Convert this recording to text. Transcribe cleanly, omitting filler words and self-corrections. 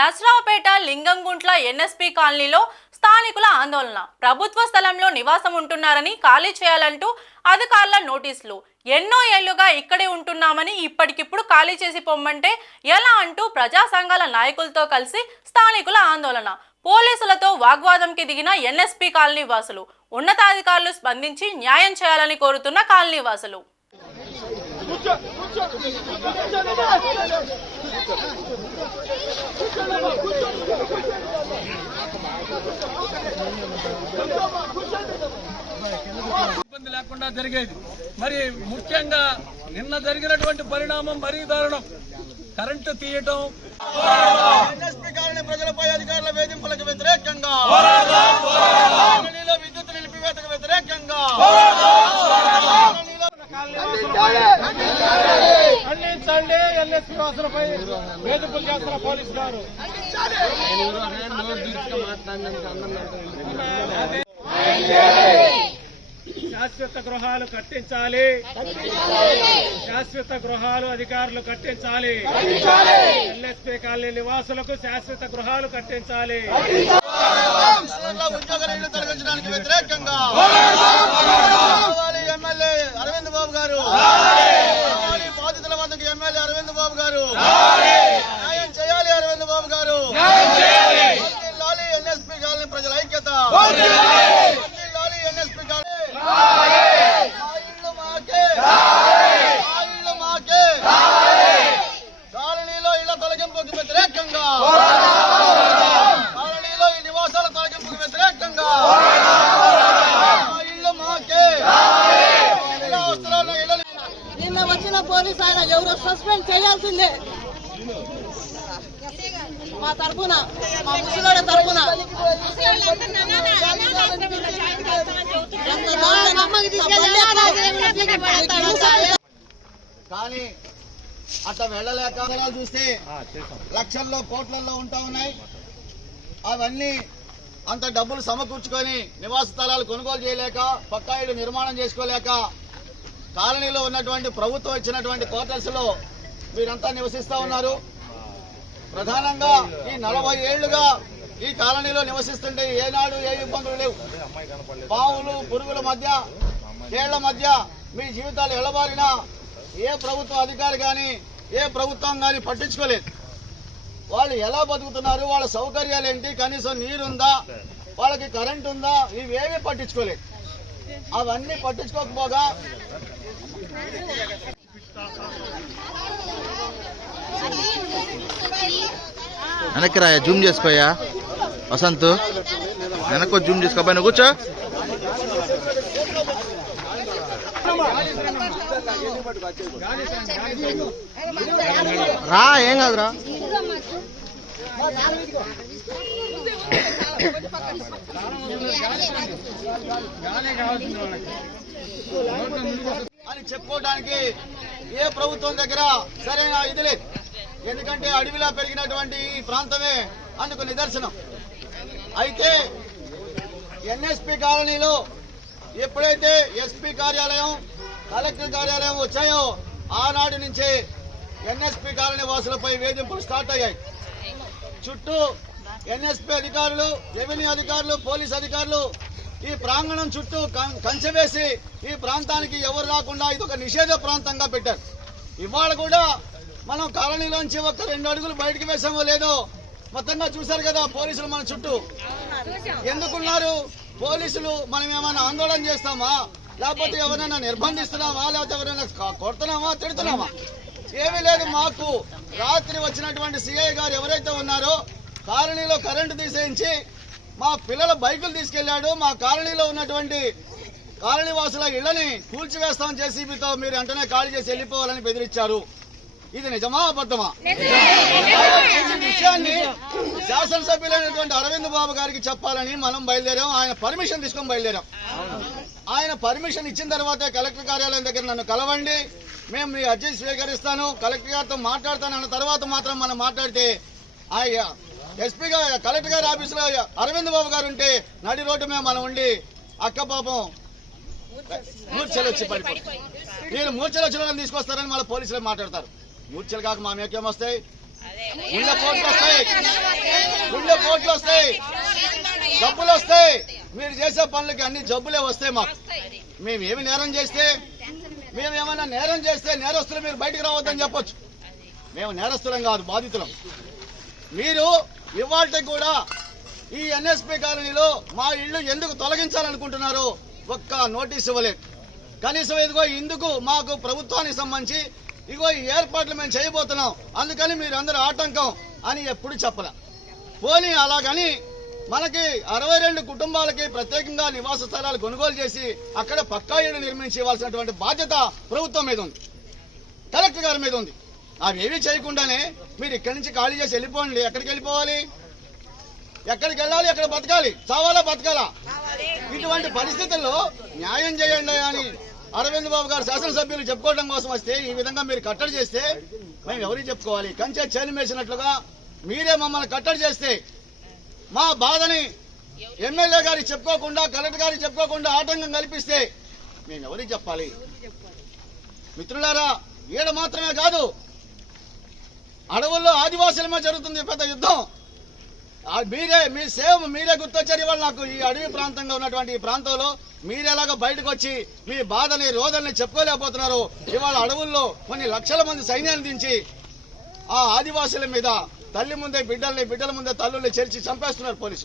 Narasaraopet Lingamguntla NSP కాలనీలో స్థానికుల ఆందోళన. ప్రభుత్వ స్థలంలో నివాసం ఉంటున్నారని ఖాళీ చేయాలంటూ అధికారుల నోటీసులు. ఎన్నో ఏళ్లుగా ఇక్కడే ఉంటున్నామని ఇప్పటికిప్పుడు ఖాళీ చేసి పొమ్మంటే ఎలా అంటూ ప్రజా సంఘాల నాయకులతో కలిసి స్థానికుల ఆందోళన. పోలీసులతో వాగ్వాదంకి దిగిన ఎన్ఎస్పీ కాలనీ వాసులు. ఉన్నతాధికారులు స్పందించి న్యాయం చేయాలని కోరుతున్న కాలనీ వాసులు. ఇబ్బంది లేకుండా జరిగేది. మరి ముఖ్యంగా నిన్న జరిగినటువంటి పరిణామం మరీ దారుణం. కరెంటు తీయటం, ఎన్ఎస్పీ కాలనీ ప్రజలపై అధికారుల వేధింపులకు వ్యతిరేకంగా, విద్యుత్ నిలిపివేతకు వ్యతిరేకంగా ఖండించండి. ఎన్ఎస్పీ వాసులపై వేధింపులు చేస్తున్న పోలీసు గారు శాశ్వత గృహాలు కట్టించాలి. శాశ్వత గృహాలు అధికారులు కట్టించాలి. ఎన్ఎస్పీ కాలనీ నివాసులకు శాశ్వత గృహాలు కట్టించాలి. ఉద్యోగ రైళ్లు తొలగించడానికి వ్యతిరేకంగా ఎమ్మెల్యే అరవింద్ బాబు గారు, బాధితుల వద్దకు ఎమ్మెల్యే అరవింద్ బాబు గారు న్యాయం చేయాలి. అరవింద్ బాబు గారు లాలి ఎన్ఎస్పీ కాలనీ ప్రజల ఐక్యత. లాలి ఎన్ఎస్పీ కాలనీ కాలనీలో ఇళ్ల తొలగింపుకు వ్యతిరేకంగా, కాలనీలో ఈ నివాసాల తొలగింపుకు వ్యతిరేకంగా ఇళ్లు మాకే. నిన్న వచ్చిన పోలీసు ఆయన ఎవరో సస్పెండ్ చేయాల్సిందే. మా తరఫున, మా ముసలోడ తరఫున కానీ అట్లా వెళ్ళలేక చూస్తే లక్షల్లో కోట్లలో ఉంటా ఉన్నాయి. అవన్నీ అంత డబ్బులు సమకూర్చుకొని నివాస స్థలాలు కొనుగోలు చేయలేక, పక్కా ఇళ్ళు నిర్మాణం చేసుకోలేక కాలనీలో ఉన్నటువంటి ప్రభుత్వం ఇచ్చినటువంటి క్వార్టర్స్ లో వీరంతా నివసిస్తా ఉన్నారు. ప్రధానంగా ఈ 40 ఏళ్లుగా ఈ కాలనీలో నివసిస్తుంటే ఏనాడు ఏ ఇబ్బందులు లేవు. పావులు పురుగుల మధ్య, కేళ్ల మధ్య మీ జీవితాలు ఎడబారినా ఏ ప్రభుత్వ అధికారి కానీ, ఏ ప్రభుత్వం కానీ పట్టించుకోలేదు. వాళ్ళు ఎలా బతుకుతున్నారు, వాళ్ళ సౌకర్యాలు ఏంటి, కనీసం నీరుందా, వాళ్ళకి కరెంట్ ఉందా, ఇవేమీ పట్టించుకోలేదు. అవన్నీ పట్టించుకోకపోగా వెనక్కి రాయా, జూమ్ చేసుకోయా వసంత్, వెనక్కి జూమ్ చేసుకో. పైన కూర్చో. రా, ఏం కాదురా. అని చెప్పుకోవడానికి ఏ ప్రభుత్వం దగ్గర సరైన ఇది లేదు. ఎందుకంటే అడవిలా పెరిగినటువంటి ఈ ప్రాంతమే అందుకు నిదర్శనం. అయితే ఎన్ఎస్పీ కాలనీలో ఎప్పుడైతే ఎస్పీ కార్యాలయం, కలెక్టర్ కార్యాలయం వచ్చాయో ఆనాటి నుంచే ఎన్ఎస్పీ కాలనీ వాసులపై వేధింపులు స్టార్ట్ అయ్యాయి. చుట్టూ ఎన్ఎస్పీ అధికారులు, రెవెన్యూ అధికారులు, పోలీస్ అధికారులు ఈ ప్రాంగణం చుట్టూ కంచె వేసి ఈ ప్రాంతానికి ఎవరు రాకుండా ఇదొక నిషేధ ప్రాంతంగా పెట్టారు. ఇవాళ కూడా మనం కాలనీలోంచి ఒక 2 అడుగులు బయటకు వేసామో లేదో మొత్తంగా చూశారు కదా పోలీసులు మన చుట్టూ. ఎందుకున్నారు పోలీసులు? మనం ఏమైనా ఆందోళన చేస్తామా, లేకపోతే ఎవరైనా నిర్బంధిస్తున్నామా, లేకపోతే ఎవరైనా కొడుతున్నామా, తిడుతున్నామా? ఏమీ లేదు. మాకు రాత్రి వచ్చినటువంటి సిఐ గారు ఎవరైతే ఉన్నారో కాలనీలో కరెంటు తీసేయించి మా పిల్లల బైకులు తీసుకెళ్లాడు. మా కాలనీలో ఉన్నటువంటి కాలనీ వాసుల ఇళ్లని కూల్చివేస్తాం జేసీబీతో, మీరు వెంటనే ఖాళీ చేసి వెళ్ళిపోవాలని బెదిరించారు. ఇది నిజమా అబద్ధమా? విషయాన్ని శాసనసభ్యులైనటువంటి అరవింద్ బాబు గారికి చెప్పాలని మనం బయలుదేరాం. ఆయన పర్మిషన్ తీసుకొని బయలుదేరాం. ఆయన పర్మిషన్ ఇచ్చిన తర్వాతే కలెక్టర్ కార్యాలయం దగ్గర నన్ను కలవండి, మేము మీ అర్జీ స్వీకరిస్తాను, కలెక్టర్ గారితో మాట్లాడతాను అన్న తర్వాత మాత్రం మనం మాట్లాడితే ఎస్పీ గారు, కలెక్టర్ గారి ఆఫీసులో అరవింద్ బాబు గారు ఉంటే నడి రోడ్డు మీద మనం ఉండి అక్క పాపం మూర్ఛలు వచ్చి పడిపోయి మీరు మూర్ఛలు వచ్చిన తీసుకొస్తారని మళ్ళీ పోలీసులు మాట్లాడతారు. మూర్ఛలు కాక మా మేకేమొస్తాయి, ఇళ్ల పోట్లు వస్తాయి. జబ్బులు వస్తాయి, జబ్బులు వస్తాయి. మీరు చేసే పనులకి అన్ని జబ్బులే వస్తాయి. మాకు మేమేమి నేరం చేస్తే, మేమేమైనా నేరం చేస్తే నేరస్తులు మీరు బయటికి రావద్దని చెప్పొచ్చు. మేము నేరస్తులం కాదు, బాధితులం. మీరు ఇవాళ కూడా ఈ ఎన్ఎస్పీ కాలనీలో మా ఇళ్లు ఎందుకు తొలగించాలనుకుంటున్నారు? ఒక్క నోటీస్ ఇవ్వలేదు. కనీసం ఇదిగో ఇందుకు మాకు ప్రభుత్వానికి సంబంధించి ఇగో ఈ ఏర్పాట్లు మేము చేయబోతున్నాం, అందుకని మీరు అందరూ ఆటంకం అని ఎప్పుడు చెప్పలే. పోనీ అలాగని మనకి 62 కుటుంబాలకి ప్రత్యేకంగా నివాస స్థలాలు కొనుగోలు చేసి అక్కడ పక్కా ఇళ్లు నిర్మించి ఇవ్వాల్సినటువంటి బాధ్యత ప్రభుత్వం మీద ఉంది, కలెక్టర్ గారి మీద ఉంది. అవేమీ చేయకుండానే మీరు ఇక్కడి నుంచి ఖాళీ చేసి వెళ్ళిపోండి. ఎక్కడికి వెళ్ళిపోవాలి? ఎక్కడికి వెళ్ళాలి? ఎక్కడ బతకాలి? చావాలా బతకాలా? ఇటువంటి పరిస్థితుల్లో న్యాయం చేయండి అని అరవింద్ బాబు గారు శాసనసభ్యులు చెప్పుకోవడం కోసం వస్తే ఈ విధంగా మీరు కట్టడి చేస్తే మేము ఎవరికి చెప్పుకోవాలి? కంచె చేను వేసినట్లుగా మీరే మమ్మల్ని కట్టడి చేస్తే మా బాధని ఎమ్మెల్యే గారికి చెప్పుకోకుండా, కలెక్టర్ గారికి చెప్పుకోకుండా ఆటంకం కల్పిస్తే మేము ఎవరికి చెప్పాలి? మిత్రులారా, ఈడ మాత్రమే కాదు, అడవుల్లో ఆదివాసులమే జరుగుతుంది పెద్ద యుద్ధం. మీ సేవ మీరే గుర్తొచ్చారు ఇవాళ నాకు. ఈ అడవి ప్రాంతంగా ఉన్నటువంటి ఈ ప్రాంతంలో మీరెలాగో బయటకు వచ్చి మీ బాధని రోదల్ని చెప్పుకోలేకపోతున్నారు. ఇవాళ అడవుల్లో కొన్ని లక్షల మంది సైన్యాన్ని దించి ఆ ఆదివాసుల మీద తల్లి ముందే బిడ్డల్ని, బిడ్డల ముందే తల్లుల్ని చేర్చి చంపేస్తున్నారు పోలీసులు.